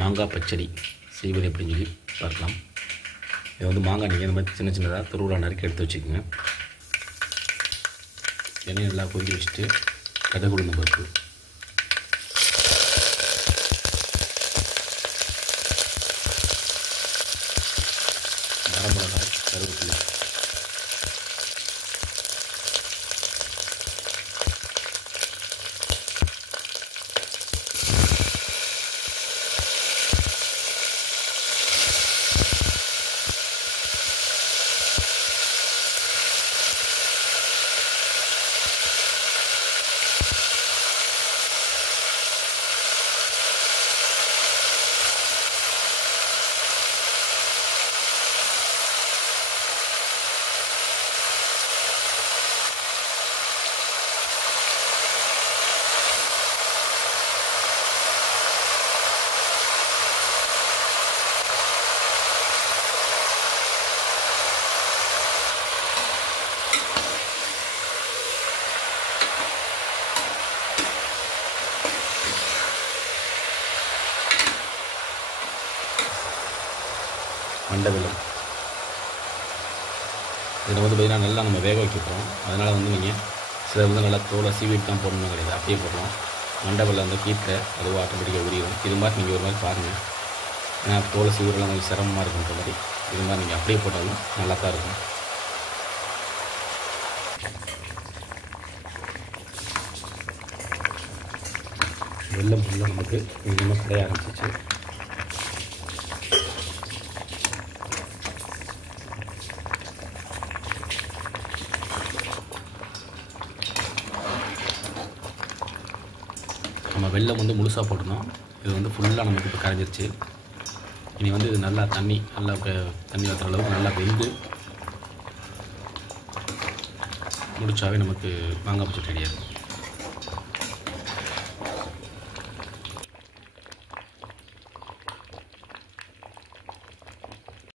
மாங்காய் பச்சடி செய்வது எப்படின்னு சொல்லி பார்க்கலாம். இதை வந்து மாங்காய் நீங்கள் இந்த மாதிரி சின்ன சின்னதாக துருவலாக நறுக்கி எடுத்து வச்சுக்கோங்க. எண்ணெய் நல்லா கொதிக்க வச்சுட்டு கடுகு உளுந்தம் பருப்பு, வரமிளகாய், கருவேப்பிலை, மண்டை வெல்லம். இதில் வந்து பார்த்திங்கன்னா நல்லா நம்ம வேக வைக்க போகிறோம். அதனால் வந்து நீங்கள் சில வந்து நல்லா தோலை சீவிட்டு தான் போடணும்னு கிடையாது, அப்படியே போடலாம். மண்டை வெல்லம் அந்த கீட்டில் அதுவும் ஆட்டோமேட்டிக்காக உரியும். இது மாதிரி நீங்கள் ஒரு மாதிரி பாருங்கள். ஏன்னா தோலை சீவுறலாம் கொஞ்சம் சிரமமாக இருக்குன்ற மாதிரி இது மாதிரி நீங்கள் அப்படியே போட்டாலும் நல்லா தான் இருக்கும். வெல்லம் ஃபுல்லாக நமக்கு கொஞ்சமாக கடைய ஆரம்பிச்சிச்சு. நம்ம வெல்லம் வந்து முழுசாக போட்டிருந்தோம். இது வந்து ஃபுல்லாக நமக்கு இப்போ கரைஞ்சிருச்சு. இனி வந்து இது நல்லா தண்ணி வற்றுற அளவுக்கு நல்லா வெந்து முடிச்சாவே நமக்கு மாங்காய் பச்சடி ரெடியாக இருக்கும்.